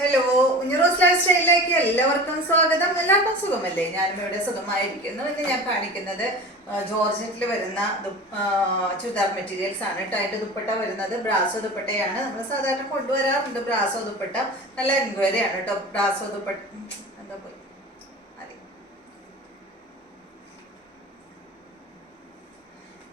Hello, ഉഞ്ഞറോസ് life സ്റ്റൈലിലേക്ക് എല്ലാവർക്കും സ്വാഗതം. എല്ലാവർക്കും സുഖമല്ലേ? ഞാനും ഇവിടെ സുഖമായിരിക്കുന്നു. ഇന്ന് ഞാൻ കാണിക്കുന്നത് ജോർജറ്റിൽ വരുന്ന ചുരിദാർ മെറ്റീരിയൽസ് ആണ് കേട്ടോ. അതിന്റെ ദുപ്പട്ട വരുന്നത് ബ്രാസോ ദുപ്പട്ടയാണ്. നമ്മൾ സാധാരണ കൊണ്ടുവരാറുണ്ട് ബ്രാസോ ദുപ്പട്ട. നല്ല എൻക്വയറി ആണ് കേട്ടോ. ബ്രാസോ ദുപ്പട്ട എന്താ പോയി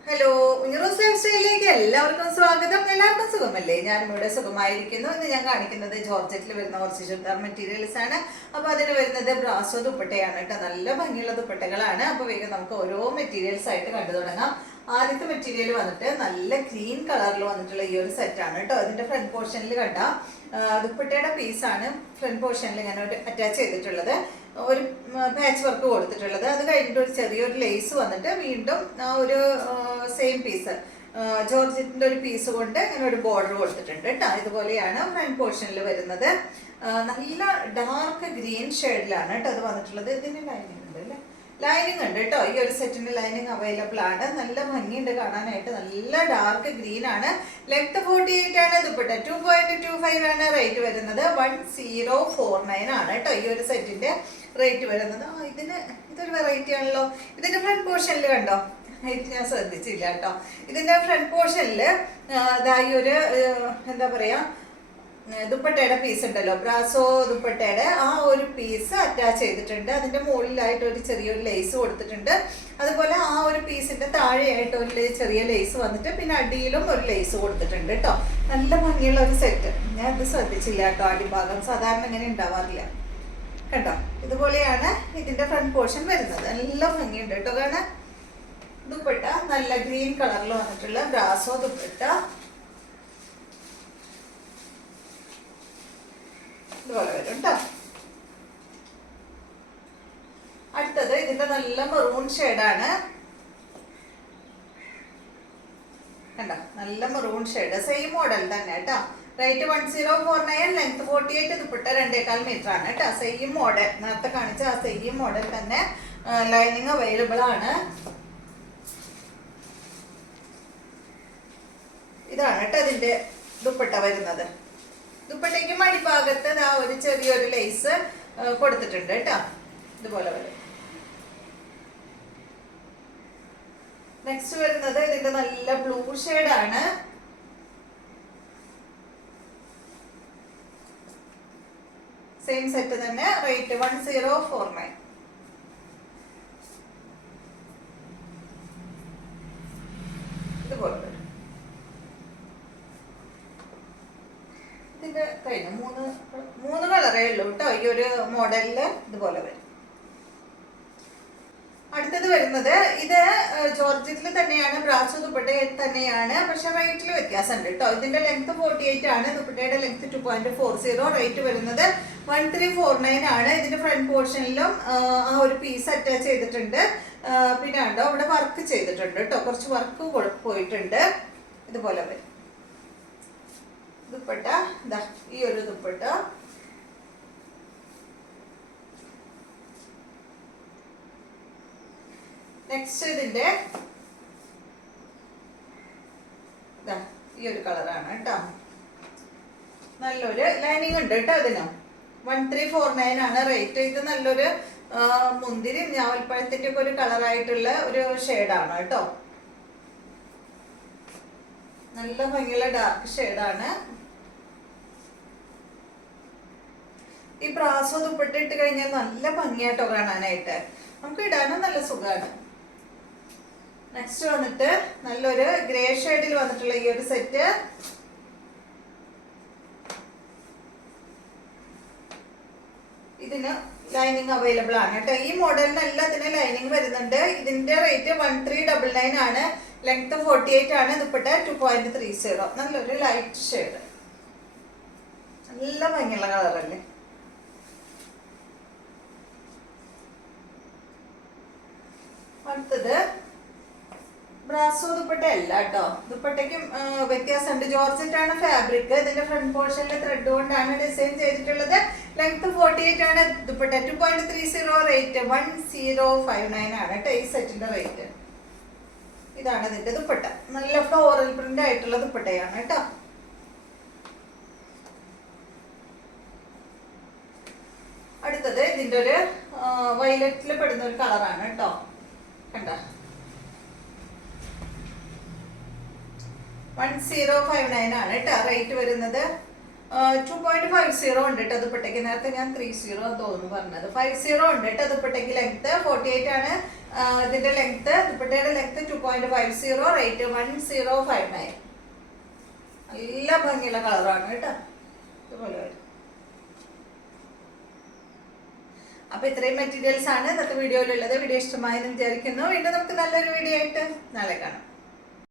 ഹലോ, ഉഞ്ഞറോസ് ലൈഫ് സ്റ്റൈലിലേക്ക് എല്ലാവർക്കും സ്വാഗതം. എല്ലാവർക്കും സുഖമല്ലേ? ഞാനും ഇവിടെ സുഖമായിരിക്കുന്നു. ഇന്ന് ഞാൻ കാണിക്കുന്നത് ജോർജറ്റിൽ വരുന്ന കുറച്ച് ചുരിദാർ മെറ്റീരിയൽസ് ആണ്. അപ്പൊ അതിന് വരുന്നത് ബ്രാസോ ദുപ്പട്ടയാണ് കേട്ടോ. നല്ല ഭംഗിയുള്ള ദുപ്പട്ടകളാണ്. അപ്പൊ വേഗം നമുക്ക് ഓരോ മെറ്റീരിയൽസ് ആയിട്ട് കണ്ടു തുടങ്ങാം. ആദ്യത്തെ മെറ്റീരിയൽ വന്നിട്ട് നല്ല ഗ്രീൻ കളറിൽ വന്നിട്ടുള്ള ഈ ഒരു സെറ്റാണ് കേട്ടോ. ഇതിന്റെ ഫ്രണ്ട് പോർഷനിൽ കണ്ട ദുപ്പട്ടയുടെ പീസാണ് ഫ്രണ്ട് പോർഷനിൽ ഇങ്ങനെ ഒരു അറ്റാച്ച് ചെയ്തിട്ടുള്ളത്. ഒരു പാച്ച് വർക്ക് കൊടുത്തിട്ടുള്ളത്. അത് കഴിഞ്ഞിട്ട് ഒരു ചെറിയൊരു ലേസ് വന്നിട്ട് വീണ്ടും ഒരു സെയിം പീസ് ജോർജറ്റിന്റെ ഒരു പീസ് കൊണ്ട് ഇങ്ങനെ ഒരു ബോർഡർ കൊടുത്തിട്ടുണ്ട് കേട്ടോ. ഇതുപോലെയാണ് ഫ്രണ്ട് പോർഷനിൽ വരുന്നത്. നല്ല ഡാർക്ക് ഗ്രീൻ ഷെയ്ഡിലാണ് കേട്ടോ അത് വന്നിട്ടുള്ളത്. ഇതിന് ലൈനിങ് ഉണ്ട് അല്ലേ? ലൈനിങ് ഉണ്ട് കേട്ടോ. ഈ ഒരു സെറ്റിന് ലൈനിങ് അവൈലബിൾ ആണ്. നല്ല ഭംഗിയുണ്ട് കാണാനായിട്ട്. നല്ല ഡാർക്ക് ഗ്രീൻ ആണ്. ലെങ്ത് 48 ആണ്. ദുപ്പട്ട 2.25 ആണ് റേറ്റ് വരുന്നത്. 1049 ആണ് കേട്ടോ ഈ ഒരു സെറ്റിന്റെ റേറ്റ് വരുന്നത്. ഇതൊരു വെറൈറ്റി ആണല്ലോ. ഇതിന്റെ ഫ്രണ്ട് പോർഷനിൽ കണ്ടോ? ഇത് ഞാൻ ശ്രദ്ധിച്ചില്ല കേട്ടോ. ഇതിന്റെ ഫ്രണ്ട് പോർഷനിൽ ഈ ഒരു എന്താ പറയാ ദുപ്പട്ടയുടെ പീസ് ഉണ്ടല്ലോ, ബ്രാസോ ദുപ്പട്ടയുടെ ആ ഒരു പീസ് അറ്റാച്ച് ചെയ്തിട്ടുണ്ട്. അതിന്റെ മുകളിലായിട്ട് ഒരു ചെറിയൊരു ലേസ് കൊടുത്തിട്ടുണ്ട്. അതുപോലെ ആ ഒരു പീസിന്റെ താഴെയായിട്ട് ഒരു ചെറിയ ലേസ് വന്നിട്ട് പിന്നെ അടിയിലും ഒരു ലേസ് കൊടുത്തിട്ടുണ്ട് കേട്ടോ. നല്ല ഭംഗിയുള്ള ഒരു സെറ്റ്. ഞാൻ ഇത് ശ്രദ്ധിച്ചില്ല കേട്ടോ. അടിഭാഗം സാധാരണ ഇങ്ങനെ ഉണ്ടാവാറില്ല കണ്ടോ. ഇതുപോലെയാണ് ഇതിന്റെ ഫ്രണ്ട് പോർഷൻ വരുന്നത്. നല്ല ഭംഗിയുണ്ട് കേട്ടോ. കാണാൻ ദുപ്പട്ട നല്ല ഗ്രീൻ കളറിൽ വന്നിട്ടുള്ള ബ്രാസോ ദുപ്പട്ട ഇതുപോലെ വരും കേട്ടോ. അടുത്തത് ഇതിന്റെ നല്ല മെറൂൺ ഷെയ്ഡാണ് കണ്ടോ. നല്ല മെറൂൺ ഷെയ്ഡ്. സെയിം മോഡൽ തന്നെ കേട്ടോ. റേറ്റ് 1049, ലെങ്ത് 48, ദുപ്പട്ട 2.25 മീറ്റർ ആണ് കേട്ടോ. സെയിം മോഡൽ, നേരത്തെ കാണിച്ച ആ സെയിം മോഡൽ തന്നെ. ലൈനിങ് അവൈലബിൾ ആണ്. ഇതാണ് കേട്ടോ ഇതിന്റെ ദുപ്പട്ട വരുന്നത്. ദുപ്പട്ടയ്ക്ക് മടിഭാഗത്ത് ഒരു ചെറിയൊരു ലേസ് കൊടുത്തിട്ടുണ്ട് കേട്ടോ. ഇതുപോലെ വരും. നെക്സ്റ്റ് വരുന്നത് ഇതിന്റെ നല്ല ബ്ലൂ ഷെയ്ഡാണ്. സെയിം സെറ്റ് തന്നെ. റേറ്റ് 1049. ഇതുപോലെ വരും. ഇതിന്റെ കഴിഞ്ഞ മൂന്ന് കളറേ ഉള്ളൂ കേട്ടോ ഈ ഒരു മോഡലില്. ഇതുപോലെ വരും. അടുത്തത് വരുന്നത് ഇത് ജോർജറ്റിൽ തന്നെയാണ്, ബ്രാസോ ദുപ്പട്ട തന്നെയാണ്. പക്ഷെ റേറ്റിൽ വ്യത്യാസം ഉണ്ട് കേട്ടോ. ഇതിന്റെ ലെങ്ത് 48 ആണ്. ദുപ്പട്ടയുടെ ലെങ്ത് 2.40. റേറ്റ് വരുന്നത് 1349 ആണ്. ഇതിന്റെ ഫ്രണ്ട് പോർഷനിലും ആ ഒരു പീസ് അറ്റാച്ച് ചെയ്തിട്ടുണ്ട്. പിന്നെ ഉണ്ടോ ഇവിടെ വർക്ക് ചെയ്തിട്ടുണ്ട് കേട്ടോ. കുറച്ച് വർക്ക് പോയിട്ടുണ്ട്. ഇതുപോലെ വരും ദുപ്പട്ട. ഈ ഒരു ദുപ്പട്ട നെക്സ്റ്റ് ഇതിന്റെ ഈ ഒരു കളറാണ് കേട്ടോ. നല്ലൊരു ലൈനിങ് ഉണ്ട് കേട്ടോ ഇതിന്. 1349 ആണ് റേറ്റ്. ഇത് നല്ലൊരു മുന്തിരി ഞാവൽപ്പഴത്തിന്റെ ഒക്കെ ഒരു കളറായിട്ടുള്ള ഒരു ഷെയ്ഡാണ് കേട്ടോ. നല്ല ഭംഗിയുള്ള ഡാർക്ക് ഷെയ്ഡാണ്. ഈ ബ്രാസോ ദുപ്പട്ട ഇട്ട് കഴിഞ്ഞാൽ നല്ല ഭംഗിയായിട്ടോ കാണാനായിട്ട്. നമുക്ക് ഇടാനും നല്ല സുഖമാണ്. നെക്സ്റ്റ് വന്നിട്ട് നല്ലൊരു ഗ്രേ ഷെയ്ഡിൽ വന്നിട്ടുള്ള ഈ ഒരു സെറ്റ്. ഇതിന് ലൈനിങ് അവൈലബിൾ ആണ് കേട്ടോ. ഈ മോഡലിന് എല്ലാത്തിനും ലൈനിങ് വരുന്നുണ്ട്. ഇതിന്റെ റേറ്റ് 1399 ആണ്. ലെങ്ത് 48 ആണ്. ദുപ്പട്ട 2.30. നല്ലൊരു ലൈറ്റ് ഷെയ്ഡ്. നല്ല ഭംഗിയുള്ള കളറല്ലേ. അടുത്തത് ബ്രാസോ ദുപ്പട്ട അല്ല കേട്ടോ. ദുപ്പട്ടയ്ക്കും വ്യത്യാസമുണ്ട്. ജോർജറ്റ് ആണ് ഫാബ്രിക്. ഇതിന്റെ ഫ്രണ്ട് പോർഷനിൽ ത്രെഡ് കൊണ്ടാണ് ഡിസൈൻ ചെയ്തിട്ടുള്ളത്. ലെങ്ത് 48 ആണ്. ദുപ്പട്ട 2.30. റേറ്റ് 1059 ആണ് കേട്ടോ ഈ സെറ്റിന്റെ റേറ്റ്. ഇതാണ് ഇതിന്റെ ദുപ്പട്ട. നല്ല ഫ്ലോറൽ പ്രിന്റ് ആയിട്ടുള്ള ദുപ്പട്ടയാണ് കേട്ടോ. അടുത്തത് ഇതിന്റെ ഒരു വയലറ്റിൽ പെടുന്ന ഒരു കളറാണ് കേട്ടോ. കണ്ട 1059 ആണ് കേട്ടോ റേറ്റ് വരുന്നത്. 2.50 ഉണ്ട് കേട്ടോ ദുപ്പട്ടയ്ക്ക്. നേരത്തെ ഞാൻ 30 തോന്നുന്നു പറഞ്ഞത്. 50 ഉണ്ട് കേട്ടോ ദുപ്പട്ടയ്ക്ക്. ലെങ്ത് 48 ആണ് ഇതിന്റെ ലെങ്ത്. ദുപ്പട്ടയുടെ ലെങ്ത് 2.50, റേറ്റ് 1059. നല്ല ഭംഗിയുള്ള കളറാണ് കേട്ടോ. ഇതുപോലെ വരും. അപ്പൊ ഇത്രയും മെറ്റീരിയൽസ് ആണ് ഇന്നത്തെ വീഡിയോയിലുള്ളത്. വീഡിയോ ഇഷ്ടമായെന്ന് വിചാരിക്കുന്നു. വീണ്ടും നമുക്ക് നല്ലൊരു വീഡിയോ ആയിട്ട് നാളെ കാണാം.